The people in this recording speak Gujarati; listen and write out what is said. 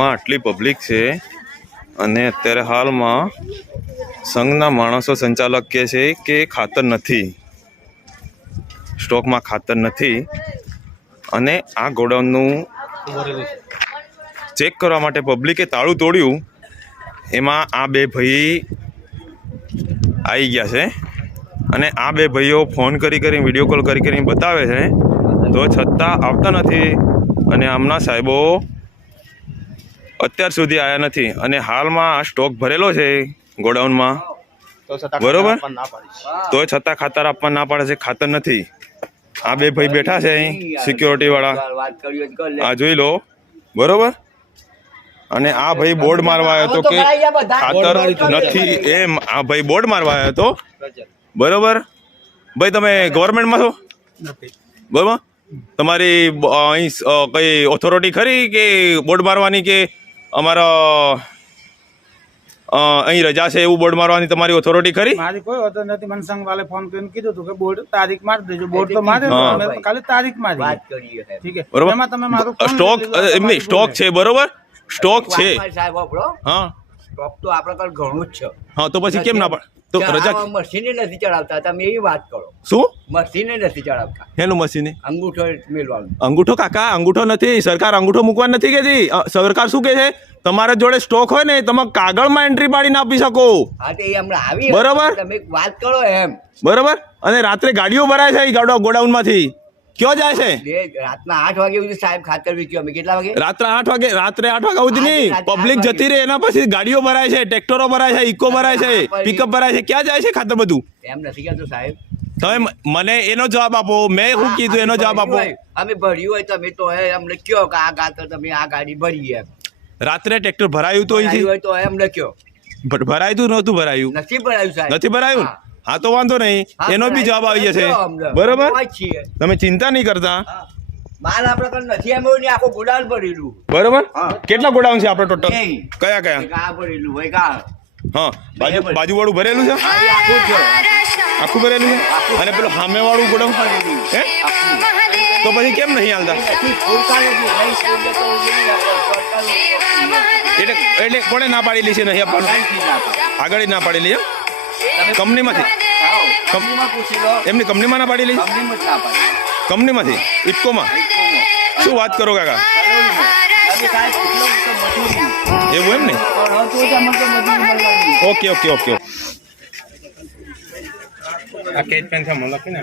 સ્ટોકમાં આટલી પબ્લિક છે અને અત્યારે હાલમાં સંઘના માણસો સંચાલક કહે છે કે ખાતર નથી. સ્ટોકમાં ખાતર નથી. અને આ ગોડાઉનનું ચેક કરવા માટે પબ્લિકે તાળું તોડ્યું. એમાં આ બે ભાઈ આવી ગયા છે. અને આ બે ભાઈઓ ફોન કરી કરીને વીડિયો કોલ કરી કરીને બતાવે છે. તો છતાં આવતા નથી. અને આમના સાહેબો અત્યાર સુધી આવ્યા નથી અને હાલમાં આ સ્ટોક ભરેલો છે ગોડાઉનમાં. બરોબર? તોય છતાં ખાતર આપવા ના પાડે છે ખાતર નથી. આ બે ભાઈ બેઠા છે અહીં સિક્યોરિટી વાળા. આ જોઈ લો. બરોબર? અને આ ભાઈ બોર્ડ મારવા આવ્યો હતો કે ખાતર નથી. એમ આ ભાઈ બોર્ડ મારવા આવ્યો હતો. બરોબર? ભાઈ તમે ગવર્મેન્ટમાં છો? બરોબર? તમારી અહીં કઈ ઓથોરિટી ખરી કે બોર્ડ મારવાની કે અમારા અ, અહીં રજા છે એવું બોર્ડ મારવાની તમારી ઓથોરિટી ખરી? મારી કોઈ હોતો નથી. મને સંઘ વાલે ફોન કરીને કીધું હતું કે બોર્ડ તારીખ મારી દેજો. બોર્ડ તો મારે ખાલી તારીખ મારી વાત કરીએ ઠીક છે. બરોબર? એમાં તમે મારું સ્ટોક એમની સ્ટોક છે બરોબર? સ્ટોક છે. સાહેબ આપણો. હા. સ્ટોક તો આપણા ઘણું જ છે. હા તો પછી કેમ ના પણ તો રજા મશીન નથી ચડાવતા? તમે એવી વાત કરો. શું? મશીને નથી ચડાવતા. હેનું મશીને? અંગૂઠો મેળવાનું અંગૂઠો કાકા અંગૂઠો નથી. સરકાર અંગૂઠો મૂકવા નથી કહેતી સરકાર શું કહે છે? તમારા જોડે સ્ટોક હોય ને તમે કાગળમાં એન્ટ્રી પાડીને આપી શકો. હા તો હમણાં આવી બરોબર. તમે વાત કરો એમ. બરોબર? અને રાત્રે ગાડીઓ ભરાય છે ગાડો ગોડાઉનમાંથી. કયો જાય છે? રાતના આઠ વાગે સુધી સાહેબ ખાતર વેચ્યું. અમે કેટલા વાગે? રાત્રે આઠ વાગે રાત્રે આઠ વાગ્યા સુધી નહીં પબ્લિક જતી રહે એના પછી ગાડીઓ ભરાય છે ટ્રેક્ટરો ભરાય છે ઇકો ભરાય છે. પિકઅપ ભરાય છે. ક્યાં જાય છે ખાતર બધું? એમ નથી કહેતો સાહેબ. તમે મને એનો જવાબ આપો મેં શું કીધું એનો જવાબ આપો. અમે ભર્યું હોય તમે તો અમને કયો કે આ ખાતર તમે આ ગાડી ભરી એમ. રાત્રે ટ્રેક્ટર ભરાયું તો હોય તો એમ કયો ભરાયું તું નહોતું ભરાયું? નથી ભરાયું સાહેબ. નથી ભરાયું? હા. તો વાંધો નહીં. એનો બી જવાબ આવી જશે. બરોબર. તમે ચિંતા નહીં કરતા. માલ આપણે નથી એમ એવું આખું ગોડાઉન ભરેલું. બરોબર? કેટલા ગોડાઉન છે આપણે ટોટલ? કયા કયા? આ ભરેલું હોય કા હા બાજુ બાજુ વાળું ભરેલું છે? આખું ભરેલું છે? અને પેલું સામેવાળું ગોડાઉન? હે? તો પછી કેમ નહીં હાલતા? એટલે એટલે કોણે ના પાડેલી છે નહીં આપવાનું. આગળ ના પાડેલી એમ? કંપનીમાંથી? એમની કંપનીમાં ના પાડેલી. કંપનીમાંથી? ઇટકોમાં? શું વાત કરો કાકા. એવું એમ ને. Okay okay okay. આ કેચ પેન છે મને લખીને